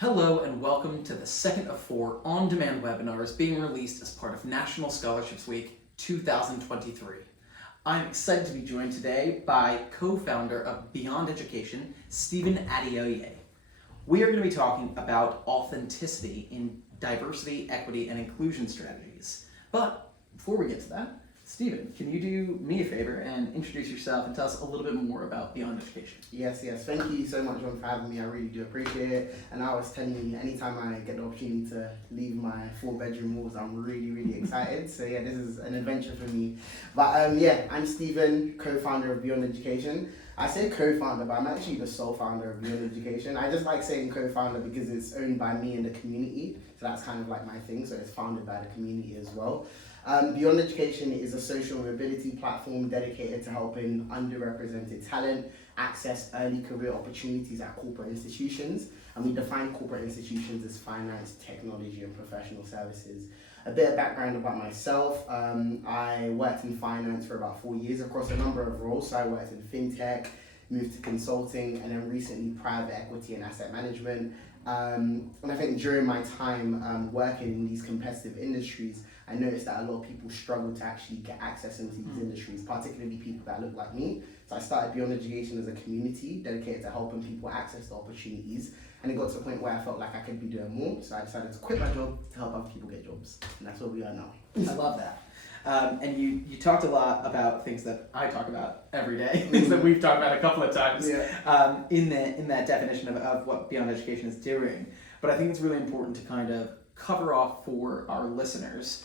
Hello and welcome to the second of 4 on-demand webinars being released as part of National Scholarships Week 2023. I'm excited to be joined today by co-founder of Beyond Education, Stephen Adeoye. We are going to be talking about authenticity in diversity, equity, and inclusion strategies. But before we get to that, Stephen, can you do me a favor and introduce yourself and tell us a little bit more about Beyond Education? Yes. Thank you so much, John, for having me. I really do appreciate it. And I was telling you, anytime I get the opportunity to leave my 4-bedroom walls, I'm really excited. So yeah, this is an adventure for me. But I'm Stephen, co-founder of Beyond Education. I say co-founder, but I'm actually the sole founder of Beyond Education. I just like saying co-founder because it's owned by me and the community. So that's kind of like my thing. So it's founded by the community as well. Beyond Education is a social mobility platform dedicated to helping underrepresented talent access early career opportunities at corporate institutions. And we define corporate institutions as finance, technology, and professional services. A bit of background about myself. I worked in finance for about 4 years across a number of roles. So I worked in fintech, moved to consulting, and then recently private equity and asset management. And I think during my time working in these competitive industries, I noticed that a lot of people struggle to actually get access into these industries, particularly people that look like me. So I started Beyond Education as a community dedicated to helping people access the opportunities. And it got to a point where I felt like I could be doing more. So I decided to quit my job to help other people get jobs. And that's where we are now. I love that. And you talked a lot about things that I talk about every day, things that we've talked about a couple of times in that definition of what Beyond Education is doing. But I think it's really important to kind of cover off for our listeners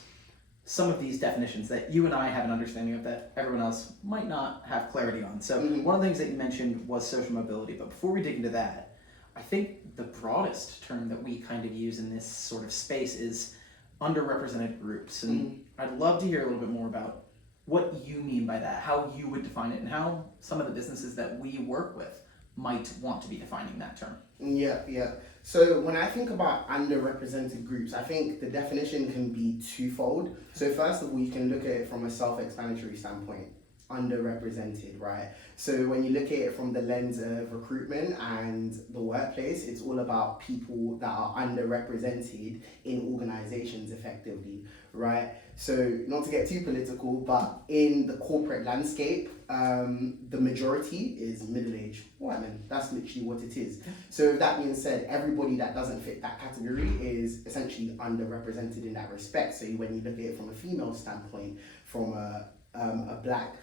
some of these definitions that you and I have an understanding of that everyone else might not have clarity on. So one of the things that you mentioned was social mobility. But before we dig into that, I think the broadest term that we kind of use in this sort of space is underrepresented groups. And I'd love to hear a little bit more about what you mean by that, how you would define it, and how some of the businesses that we work with might want to be defining that term. Yeah. So when I think about underrepresented groups, I think the definition can be twofold. So first of all, you can look at it from a self-explanatory standpoint. Underrepresented, right? So when you look at it from the lens of recruitment and the workplace, it's all about people that are underrepresented in organizations effectively, right? So not to get too political, but in the corporate landscape, the majority is middle-aged white men. That's literally what it is. So that being said, everybody that doesn't fit that category is essentially underrepresented in that respect. So when you look at it from a female standpoint, from a black,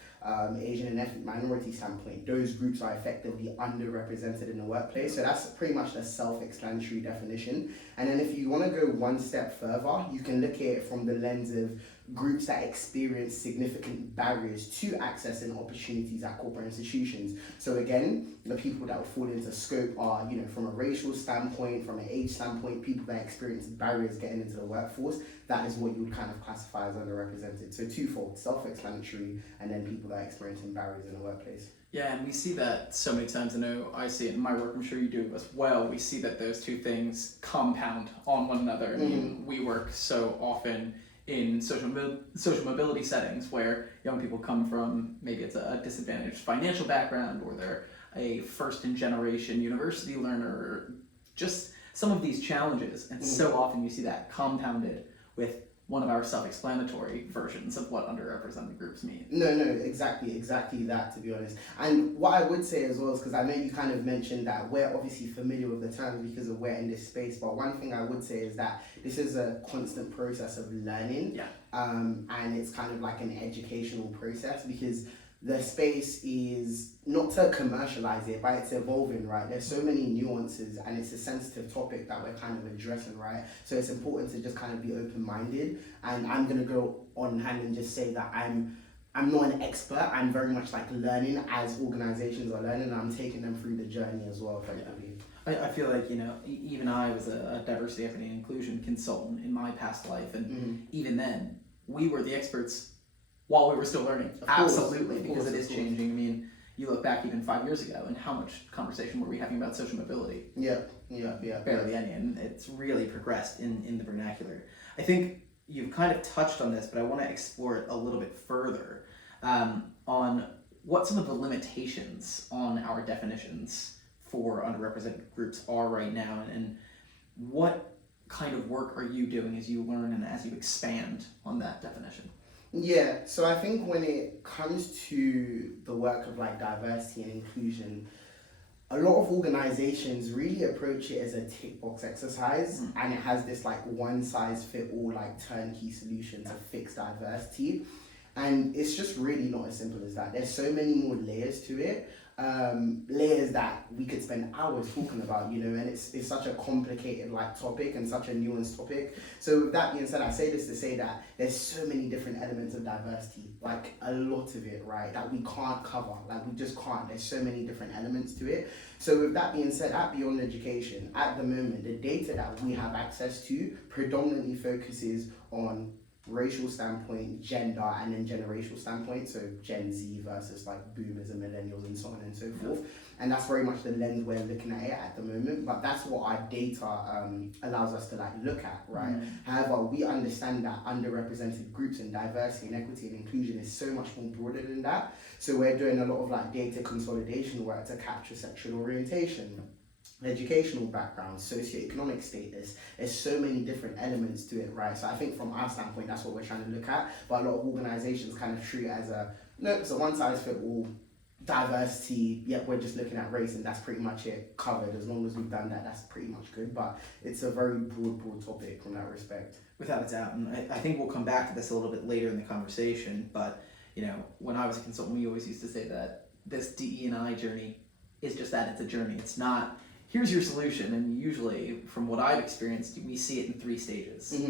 Asian and ethnic minority standpoint, those groups are effectively underrepresented in the workplace. So that's pretty much the self-explanatory definition. And then if you want to go one step further, you can look at it from the lens of groups that experience significant barriers to accessing opportunities at corporate institutions. So again, the people that would fall into scope are, from a racial standpoint, from an age standpoint, people that experience barriers getting into the workforce. That is what you would kind of classify as underrepresented. So twofold, self-explanatory, and then people that are experiencing barriers in the workplace. Yeah, and we see that so many times. I know I see it in my work, I'm sure you do as well. We see that those two things compound on one another. I mean, we work so often in social mobility settings where young people come from, maybe it's a disadvantaged financial background, or they're a first-in-generation university learner, or just some of these challenges. And so often you see that compounded with one of our self-explanatory versions of what underrepresented groups mean. No, exactly that, to be honest. And what I would say as well is, because I know you kind of mentioned that we're obviously familiar with the terms because of we're in this space, but one thing I would say is that this is a constant process of learning. Yeah. And it's kind of like an educational process, because the space is not to commercialize it, but it's evolving, right? There's so many nuances, and it's a sensitive topic that we're kind of addressing, right? So it's important to just kind of be open-minded. And I'm gonna go on hand and just say that I'm not an expert. I'm very much like learning as organizations are learning, and I'm taking them through the journey as well, effectively. I feel like, even I was a diversity, equity, and inclusion consultant in my past life, and even then, we were the experts while we were still learning. Absolutely, because it is changing. I mean, you look back even 5 years ago, and how much conversation were we having about social mobility? Yeah. Barely any, and it's really progressed in the vernacular. I think you've kind of touched on this, but I want to explore it a little bit further on what some of the limitations on our definitions for underrepresented groups are right now, and what kind of work are you doing as you learn and as you expand on that definition? Yeah, so I think when it comes to the work of like diversity and inclusion, a lot of organizations really approach it as a tick box exercise, and it has this like one size fit all like turnkey solution to fix diversity. And it's just really not as simple as that. There's so many more layers to it, layers that we could spend hours talking about, you know, and it's such a complicated like topic and such a nuanced topic. So with that being said, I say this to say that there's so many different elements of diversity, like a lot of it, right, that we can't cover, like we just can't. There's so many different elements to it. So with that being said, at Beyond Education, at the moment, the data that we have access to predominantly focuses on racial standpoint, gender, and then generational standpoint, so Gen Z versus like boomers and millennials and so on and so forth. And that's very much the lens we're looking at it at the moment, but that's what our data allows us to like look at, right? However, we understand that underrepresented groups and diversity and equity and inclusion is so much more broader than that. So we're doing a lot of like data consolidation work to capture sexual orientation, educational background, socioeconomic status. There's so many different elements to it, right? So I think from our standpoint, that's what we're trying to look at. But a lot of organizations kind of treat it as it's a one size fit all diversity. Yep, we're just looking at race and that's pretty much it covered. As long as we've done that, that's pretty much good. But it's a very broad topic from that respect. Without a doubt. And I think we'll come back to this a little bit later in the conversation. But, you know, when I was a consultant, we always used to say that this DE&I journey is just that. It's a journey. It's not, here's your solution, and usually, from what I've experienced, we see it in 3 stages.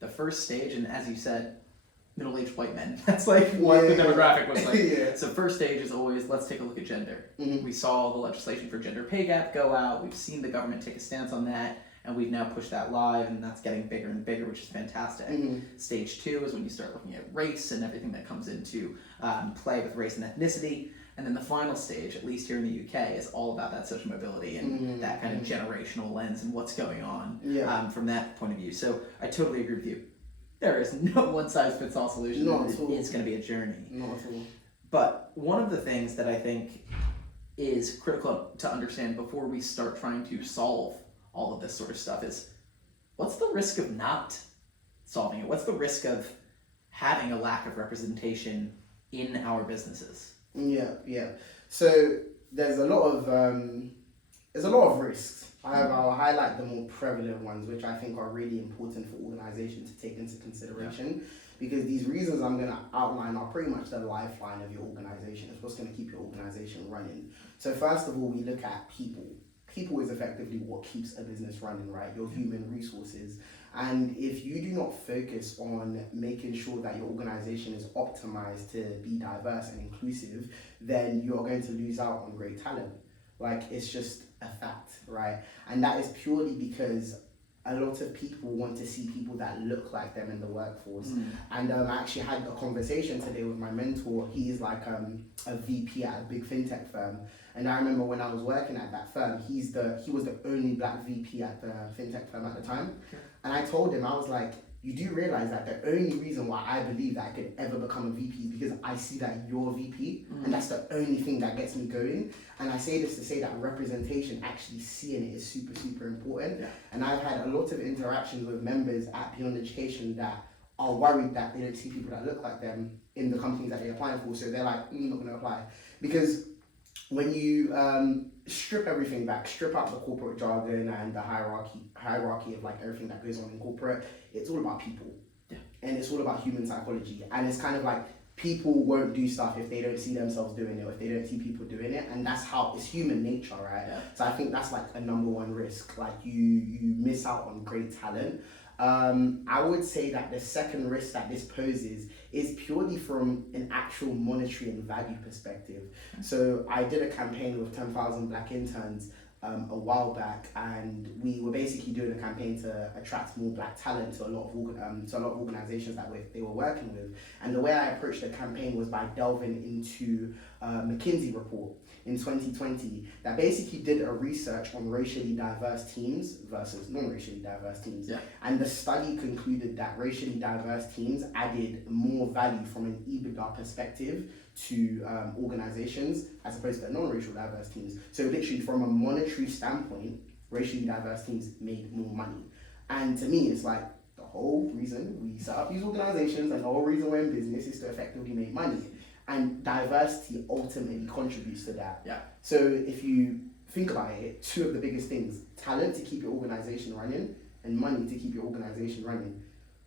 The first stage, and as you said, middle-aged white men. That's like what the demographic was like. So first stage is always, let's take a look at gender. We saw the legislation for gender pay gap go out. We've seen the government take a stance on that, and we've now pushed that live, and that's getting bigger and bigger, which is fantastic. Stage 2 is when you start looking at race and everything that comes into play with race and ethnicity. And then the final stage, at least here in the UK, is all about that social mobility and that kind of generational lens and what's going on from that point of view. So I totally agree with you. There is no one-size-fits-all solution. Not at all. It's going to be a journey. Not at all. But one of the things that I think is critical to understand before we start trying to solve all of this sort of stuff is, what's the risk of not solving it? What's the risk of having a lack of representation in our businesses? Yeah. So there's a lot of risks. However, I'll highlight the more prevalent ones, which I think are really important for organizations to take into consideration, because these reasons I'm going to outline are pretty much the lifeline of your organization. It's what's going to keep your organization running. So first of all, we look at people. People is effectively what keeps a business running, right? Your human resources. And if you do not focus on making sure that your organization is optimized to be diverse and inclusive, then you are going to lose out on great talent. Like, it's just a fact, right? And that is purely because a lot of people want to see people that look like them in the workforce. And I actually had a conversation today with my mentor. He's like a VP at a big fintech firm. And I remember when I was working at that firm, he was the only black VP at the fintech firm at the time. And I told him, I was like, you do realize that the only reason why I believe that I could ever become a VP is because I see that you're a VP, and that's the only thing that gets me going. And I say this to say that representation, actually seeing it, is super, super important. And I've had a lot of interactions with members at Beyond Education that are worried that they don't see people that look like them in the companies that they're applying for. So they're like, I'm not going to apply. Because when you strip everything back, strip out the corporate jargon and the hierarchy of like everything that goes on in corporate, it's all about people. And it's all about human psychology. And it's kind of like, people won't do stuff if they don't see themselves doing it, or if they don't see people doing it. And that's how, it's human nature, right? So I think that's like a number one risk. Like, you miss out on great talent. I would say that the second risk that this poses is purely from an actual monetary and value perspective. So I did a campaign with 10,000 black interns a while back, and we were basically doing a campaign to attract more black talent to a lot of organizations that they were working with. And the way I approached the campaign was by delving into a McKinsey report in 2020 that basically did a research on racially diverse teams versus non-racially diverse teams. And the study concluded that racially diverse teams added more value from an EBITDA perspective to organizations as opposed to non-racial diverse teams. So literally, from a monetary standpoint, racially diverse teams made more money. And to me, it's like the whole reason we set up these organizations and the whole reason we're in business is to effectively make money. And diversity ultimately contributes to that. Yeah. So if you think about it, two of the biggest things, talent to keep your organization running and money to keep your organization running.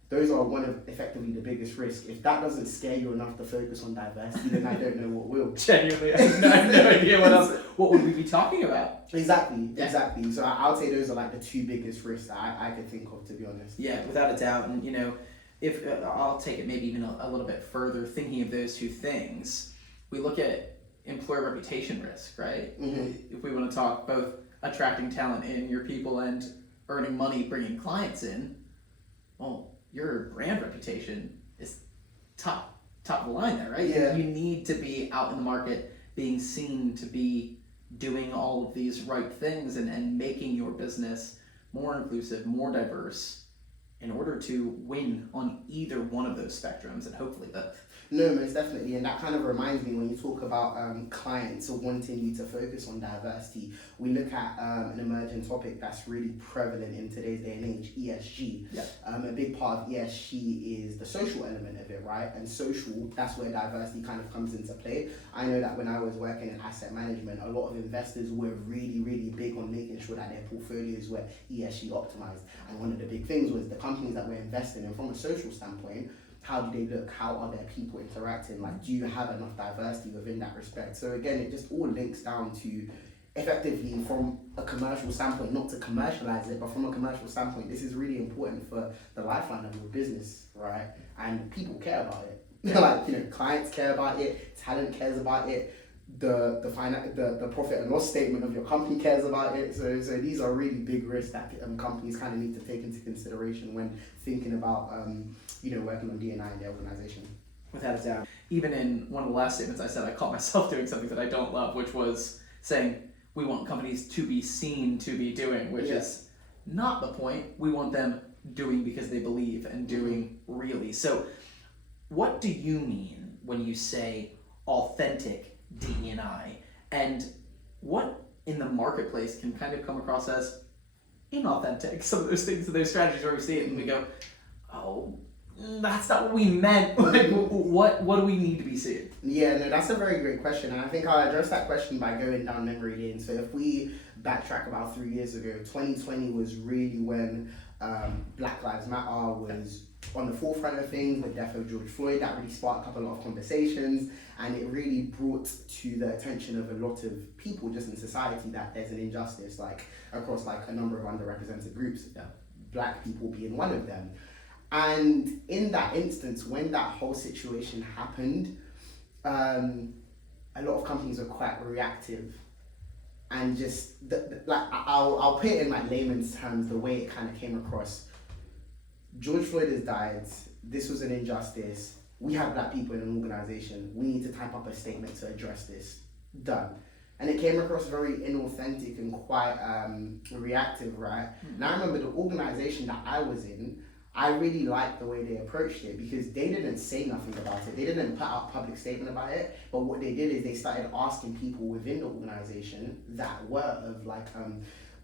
Those are one of effectively the biggest risks. If that doesn't scare you enough to focus on diversity, then I don't know what will. Genuinely, I have no idea what else. What would we be talking about? Exactly. So I would say those are like the two biggest risks that I could think of, to be honest. Yeah, without a doubt. And if I'll take it maybe even a little bit further, thinking of those two things, we look at employer reputation risk, right? Mm-hmm. If we want to talk both attracting talent in your people and earning money, bringing clients in, well, your brand reputation is top of the line there, right? Yeah. You need to be out in the market, being seen to be doing all of these right things and making your business more inclusive, more diverse, in order to win on either one of those spectrums, and hopefully both. No, most definitely, and that kind of reminds me when you talk about clients wanting you to focus on diversity. We look at an emerging topic that's really prevalent in today's day and age, ESG. Yeah. A big part of ESG is the social element of it, right? And social, that's where diversity kind of comes into play. I know that when I was working in asset management, a lot of investors were really, really big on making sure that their portfolios were ESG optimized. And one of the big things was the companies that we're investing in from a social standpoint, how do they look? How are their people interacting? Like, do you have enough diversity within that respect? So again, it just all links down to effectively from a commercial standpoint, not to commercialize it, but from a commercial standpoint, this is really important for the lifeline of your business, right? And people care about it. Like, clients care about it, talent cares about it, the profit and loss statement of your company cares about it. So these are really big risks that companies kind of need to take into consideration when thinking about working on DE&I in their organization. Without a doubt. Even in one of the last statements I said, I caught myself doing something that I don't love, which was saying we want companies to be seen to be doing, which is not the point. We want them doing because they believe and doing really. So what do you mean when you say authentic DE&I, and what in the marketplace can kind of come across as inauthentic? Some of those things, those strategies where we see it and we go, oh, that's not what we meant. Like, what do we need to be seeing? Yeah, no, that's a very great question, and I think I'll address that question by going down memory lane. So if we backtrack about 3 years ago, 2020 was really when Black Lives Matter was on the forefront of things, the death of George Floyd. That really sparked up a lot of conversations, and it really brought to the attention of a lot of people just in society that there's an injustice, like across like a number of underrepresented groups, Black people being one of them. And in that instance, when that whole situation happened, a lot of companies were quite reactive, and just I'll put it in like layman's terms, the way it kind of came across. George Floyd has died. This was an injustice. We have Black people in an organization. We need to type up a statement to address this. Done. And it came across very inauthentic and quite reactive, right? Mm-hmm. And I remember the organization that I was in, I really liked the way they approached it, because they didn't say nothing about it. They didn't put out a public statement about it. But what they did is they started asking people within the organization that were of like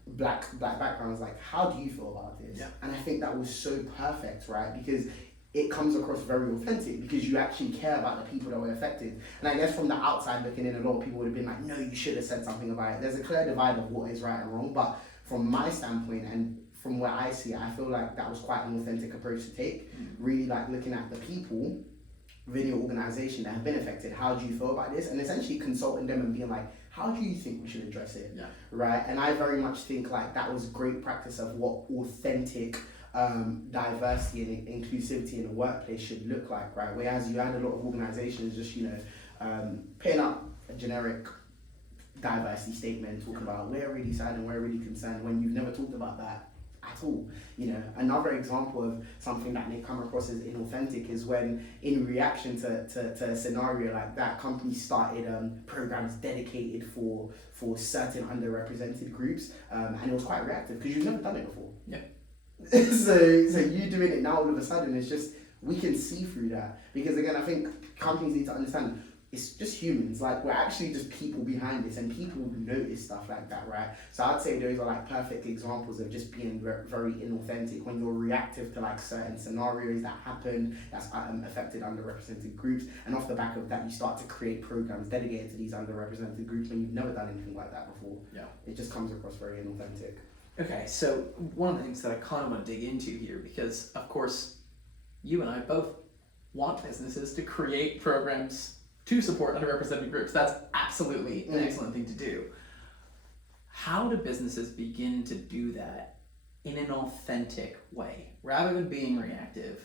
black backgrounds, like, how do you feel about this? Yeah. And I think that was so perfect, right? Because it comes across very authentic, because you actually care about the people that were affected. And I guess from the outside looking in, a lot of people would have been like, no, you should have said something about it. There's a clear divide of what is right and wrong. But from my standpoint and from where I see it, I feel like that was quite an authentic approach to take. Really like looking at the people within your organization that have been affected. How do you feel about this? And essentially consulting them and being like, how do you think we should address it? Yeah. Right? And I very much think like that was great practice of what authentic diversity and inclusivity in the workplace should look like, right? Whereas you had a lot of organizations just, putting up a generic diversity statement, talking about we're really sad and we're really concerned, when you've never talked about that at all. Another example of something that may come across as inauthentic is when, in reaction to a scenario like that, companies started programs dedicated for certain underrepresented groups, and it was quite reactive because you've never done it before. Yeah. so you doing it now all of a sudden, it's just, we can see through that, because again, I think companies need to understand it's just humans. Like, we're actually just people behind this, and people notice stuff like that, right? So I'd say those are like perfect examples of just being very inauthentic, when you're reactive to like certain scenarios that happen that's affected underrepresented groups, and off the back of that you start to create programs dedicated to these underrepresented groups when you've never done anything like that before. Yeah. It just comes across very inauthentic. Okay, so one of the things that I kind of want to dig into here, because of course you and I both want businesses to create programs to support underrepresented groups. That's absolutely an excellent thing to do. How do businesses begin to do that in an authentic way? Rather than being reactive,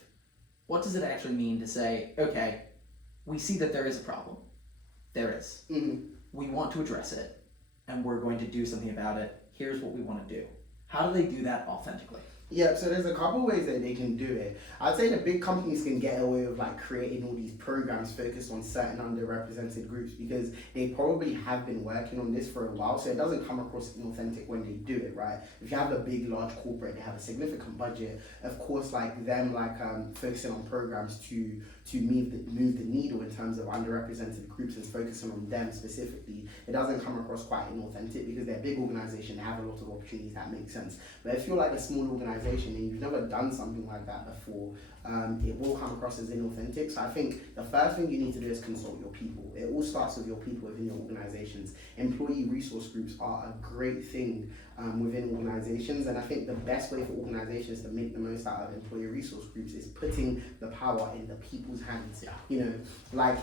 what does it actually mean to say, okay, we see that there is a problem. There is. We want to address it, and we're going to do something about it. Here's what we want to do. How do they do that authentically? Yeah, so there's a couple ways that they can do it. I'd say the big companies can get away with like creating all these programs focused on certain underrepresented groups, because they probably have been working on this for a while, so it doesn't come across inauthentic when they do it, right? If you have a big, large corporate, they have a significant budget, of course, like them focusing on programs to move the needle in terms of underrepresented groups and focusing on them specifically, it doesn't come across quite inauthentic, because they're a big organization, they have a lot of opportunities, that makes sense. But if you're like a small organization and you've never done something like that before, it will come across as inauthentic. So I think the first thing you need to do is consult your people. It all starts with your people within your organizations. Employee resource groups are a great thing within organizations, and I think the best way for organizations to make the most out of employee resource groups is putting the power in the people's hands. Yeah. You know, like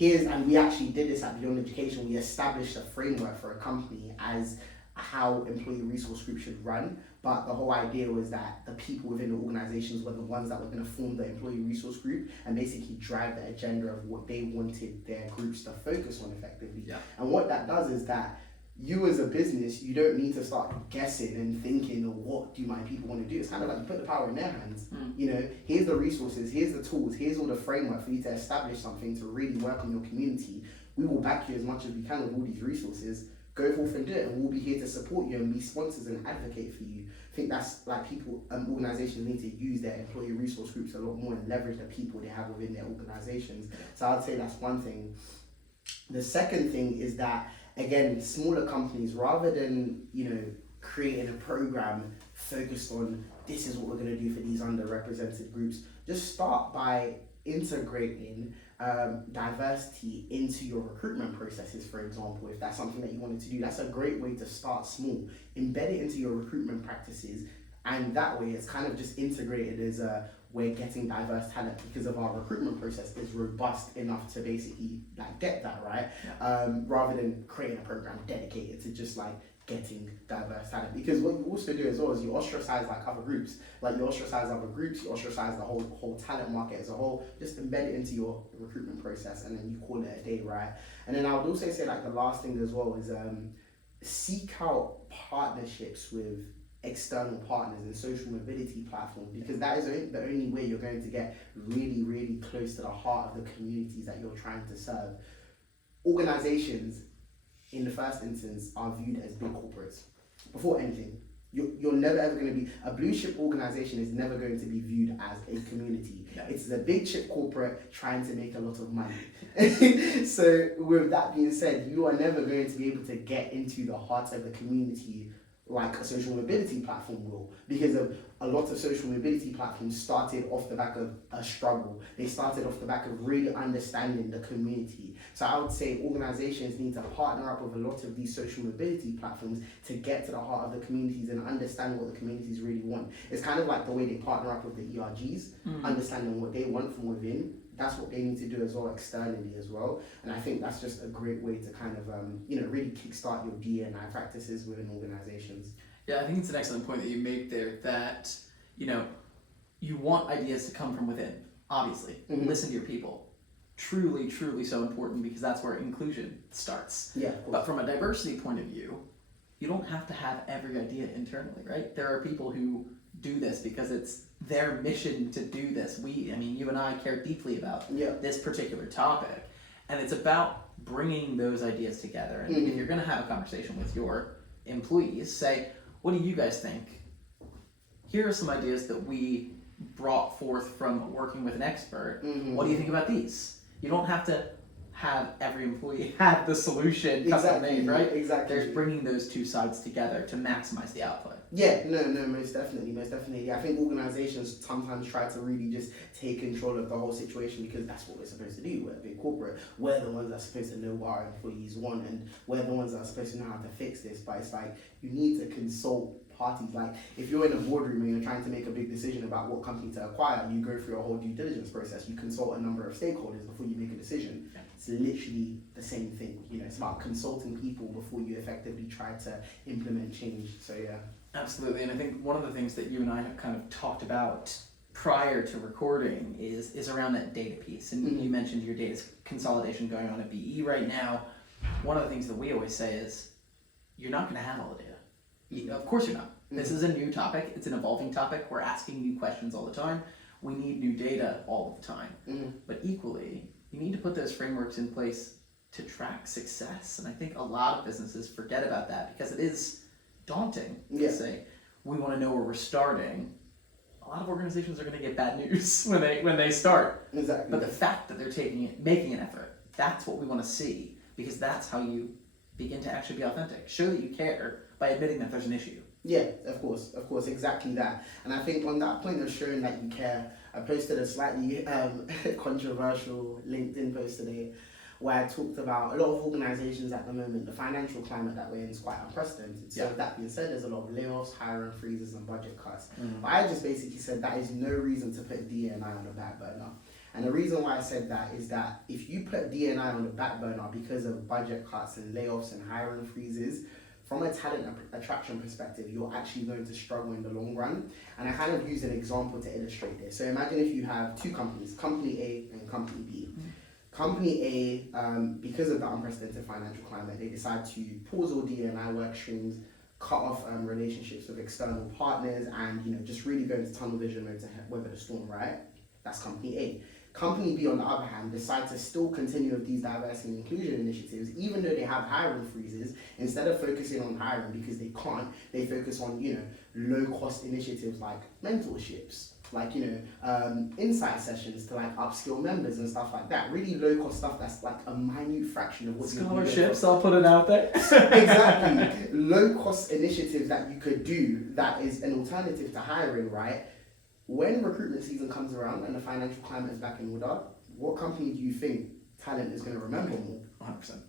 and we actually did this at Beyond Education. We established a framework for a company as how employee resource groups should run, but the whole idea was that the people within the organizations were the ones that were going to form the employee resource group and basically drive the agenda of what they wanted their groups to focus on effectively. Yeah. And what that does is that you as a business, you don't need to start guessing and thinking, what do my people want to do? It's kind of like you put the power in their hands. You know, here's the resources, here's the tools, here's all the framework for you to establish something to really work on your community. We will back you as much as we can with all these resources. Go forth and do it, and we'll be here to support you and be sponsors and advocate for you. I think that's like organizations need to use their employee resource groups a lot more and leverage the people they have within their organizations. So I'd say that's one thing. The second thing is that, again, smaller companies, rather than, creating a program focused on this is what we're going to do for these underrepresented groups, just start by integrating diversity into your recruitment processes, for example. If that's something that you wanted to do, that's a great way to start small. Embed it into your recruitment practices, and that way it's kind of just integrated as we're getting diverse talent because of our recruitment process is robust enough to basically get that, right? Rather than creating a program dedicated to just getting diverse talent, because what you also do as well is you ostracize other groups. You ostracize other groups, you ostracize the whole talent market as a whole. Just embed it into your recruitment process, and then you call it a day, right? And then I would also say the last thing as well is seek out partnerships with external partners and social mobility platforms, because that is the only way you're going to get really, really close to the heart of the communities that you're trying to serve. Organizations, in the first instance, are viewed as big corporates. Before anything, you're never ever going to be, a blue chip organization is never going to be viewed as a community. It's a big chip corporate trying to make a lot of money. So with that being said, you are never going to be able to get into the heart of the community like a social mobility platform will, because of a lot of social mobility platforms started off the back of a struggle. They started off the back of really understanding the community. So I would say organizations need to partner up with a lot of these social mobility platforms to get to the heart of the communities and understand what the communities really want. It's kind of like the way they partner up with the ERGs, understanding what they want from within. That's what they need to do as well externally as well. And I think that's just a great way to kind of, really kickstart your DE&I practices within organizations. Yeah, I think it's an excellent point that you make there, that, you want ideas to come from within, obviously. Listen to your people. Truly, truly so important, because that's where inclusion starts. Yeah, but from a diversity point of view, you don't have to have every idea internally, right? There are people who do this because it's their mission to do this. You and I care deeply about this particular topic, and it's about bringing those ideas together. And if you're going to have a conversation with your employees, say, what do you guys think? Here are some ideas that we brought forth from working with an expert. What do you think about these? You don't have to have every employee have the solution custom made, right? Exactly. There's bringing those two sides together to maximize the output. Yeah, no, most definitely. I think organizations sometimes try to really just take control of the whole situation because that's what we're supposed to do. We're a big corporate. We're the ones that are supposed to know what our employees want, and we're the ones that are supposed to know how to fix this. But it's like, you need to consult parties. Like, if you're in a boardroom and you're trying to make a big decision about what company to acquire, you go through a whole due diligence process. You consult a number of stakeholders before you make a decision. It's literally the same thing. It's about consulting people before you effectively try to implement change. So yeah. Absolutely, and I think one of the things that you and I have kind of talked about prior to recording is around that data piece. And you mentioned your data consolidation going on at BE right now. One of the things that we always say is, you're not going to have all the data. Of course you're not. This is a new topic. It's an evolving topic. We're asking new questions all the time. We need new data all the time. But equally, you need to put those frameworks in place to track success. And I think a lot of businesses forget about that because it is daunting to say, we want to know where we're starting. A lot of organizations are going to get bad news when they start. Exactly. But the fact that they're making an effort, that's what we want to see, because that's how you begin to actually be authentic. Show that you care by admitting that there's an issue. Yeah, of course, exactly that. And I think on that point of showing that you care, I posted a slightly controversial LinkedIn post today where I talked about a lot of organizations at the moment, the financial climate that we're in is quite unprecedented. So with that being said, there's a lot of layoffs, hiring freezes, and budget cuts. But I just basically said that is no reason to put DE&I on the back burner. And the reason why I said that is that if you put DE&I on the back burner because of budget cuts and layoffs and hiring freezes, from a talent attraction perspective, you're actually going to struggle in the long run. And I kind of use an example to illustrate this. So imagine if you have two companies, company A and company B. Company A, because of the unprecedented financial climate, they decide to pause all DE&I work streams, cut off relationships with external partners, and just really go into tunnel vision mode to weather the storm, right? That's company A. Company B, on the other hand, decide to still continue with these diversity and inclusion initiatives, even though they have hiring freezes. Instead of focusing on hiring because they can't, they focus on low-cost initiatives like mentorships, like insight sessions to like upskill members and stuff like that. Really low-cost stuff that's like a minute fraction of what scholarships. I'll put it out there. Exactly, low-cost initiatives that you could do that is an alternative to hiring, right? When recruitment season comes around and the financial climate is back in order, what company do you think talent is going to remember more? 100%.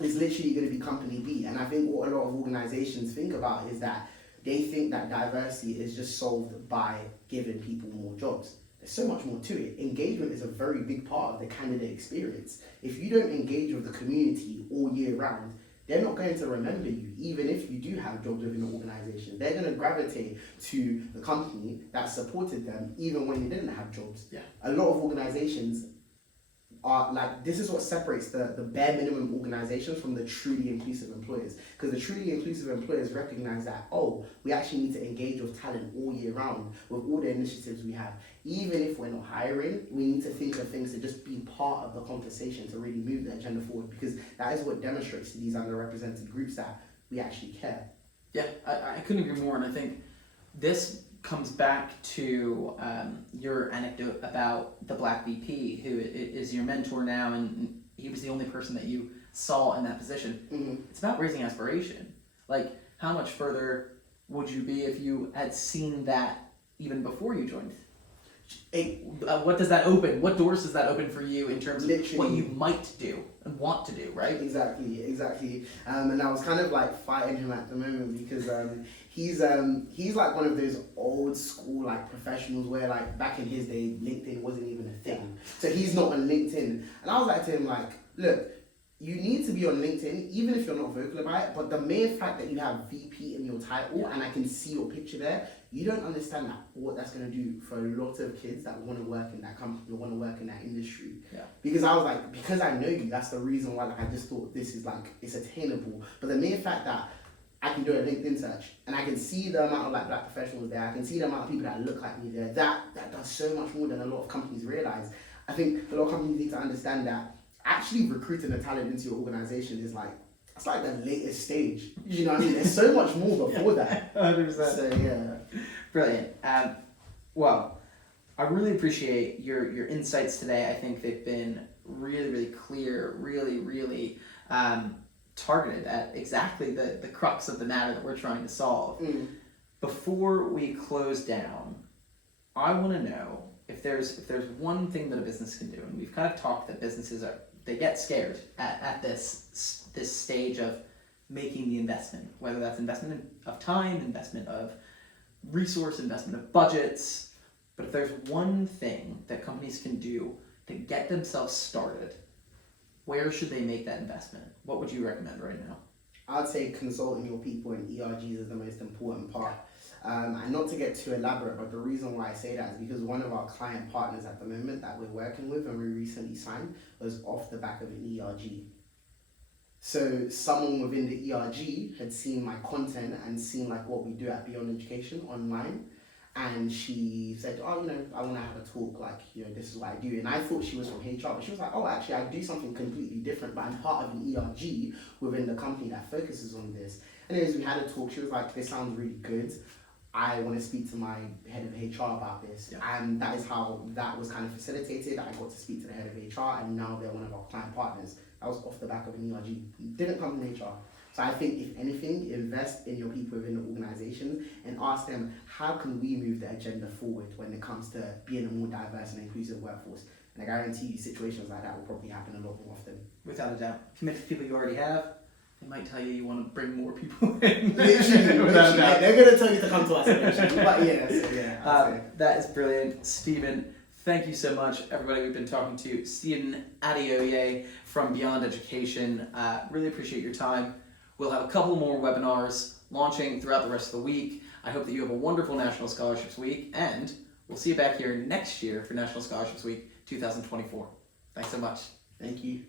It's literally going to be company B. And I think what a lot of organizations think about is that they think that diversity is just solved by giving people more jobs. There's so much more to it. Engagement is a very big part of the candidate experience. If you don't engage with the community all year round, they're not going to remember you, even if you do have jobs within the organization. They're going to gravitate to the company that supported them, even when they didn't have jobs. Yeah. A lot of organizations are like, this is what separates the bare minimum organizations from the truly inclusive employers. Because the truly inclusive employers recognize that, we actually need to engage with talent all year round with all the initiatives we have. Even if we're not hiring, we need to think of things to just be part of the conversation to really move the agenda forward, because that is what demonstrates to these underrepresented groups that we actually care. Yeah, I couldn't agree more. And I think this comes back to your anecdote about the Black VP, who is your mentor now, and he was the only person that you saw in that position. It's about raising aspiration. Like, how much further would you be if you had seen that even before you joined? What does that open? What doors does that open for you in terms of what you might do and want to do, right? Exactly. And I was kind of like fighting him at the moment because he's like one of those old school like professionals where like back in his day LinkedIn wasn't even a thing. So he's not on LinkedIn. And I was like to him like, look, you need to be on LinkedIn even if you're not vocal about it, but the mere fact that you have VP in your title and I can see your picture there, you don't understand that what that's going to do for a lot of kids that want to work in that company or want to work in that industry. Yeah. Because I was like, because I know you, that's the reason why like I just thought this is like, it's attainable. But the mere fact that I can do a LinkedIn search and I can see the amount of like black professionals there, I can see the amount of people that look like me there, that does so much more than a lot of companies realize. I think a lot of companies need to understand that actually recruiting the talent into your organization is like, it's like the latest stage. You know what I mean? There's so much more before that. 100%. So yeah. Brilliant. Well, I really appreciate your insights today. I think they've been really, really clear, really targeted at exactly the crux of the matter that we're trying to solve. Before we close down, I want to know if there's one thing that a business can do, and we've kind of talked that businesses they get scared at this stage of making the investment, whether that's investment of time, investment of resource, investment of budgets. But if there's one thing that companies can do to get themselves started, where should they make that investment? What would you recommend right now? I'd say consulting your people in ERGs is the most important part. And not to get too elaborate, but the reason why I say that is because one of our client partners at the moment that we're working with and we recently signed was off the back of an ERG. So someone within the ERG had seen my content and seen like what we do at Beyond Education online. And she said, oh, I want to have a talk, like, this is what I do. And I thought she was from HR, but she was like, oh, actually, I do something completely different, but I'm part of an ERG within the company that focuses on this. And as we had a talk, she was like, this sounds really good. I want to speak to my head of HR about this. Yeah. And that is how that was kind of facilitated. I got to speak to the head of HR, and now they're one of our client partners. That was off the back of an ERG. Didn't come from HR. So I think, if anything, invest in your people within the organizations and ask them, how can we move the agenda forward when it comes to being a more diverse and inclusive workforce? And I guarantee you situations like that will probably happen a lot more often. Without a doubt. Commit to people you already have. They might tell you want to bring more people in. Literally. They're going to tell you to come to us eventually. But yeah. That is brilliant. Stephen, thank you so much. Everybody, we've been talking to Stephen Adeoye from Beyond Education. Really appreciate your time. We'll have a couple more webinars launching throughout the rest of the week. I hope that you have a wonderful National Scholarships Week, and we'll see you back here next year for National Scholarships Week 2024. Thanks so much. Thank you.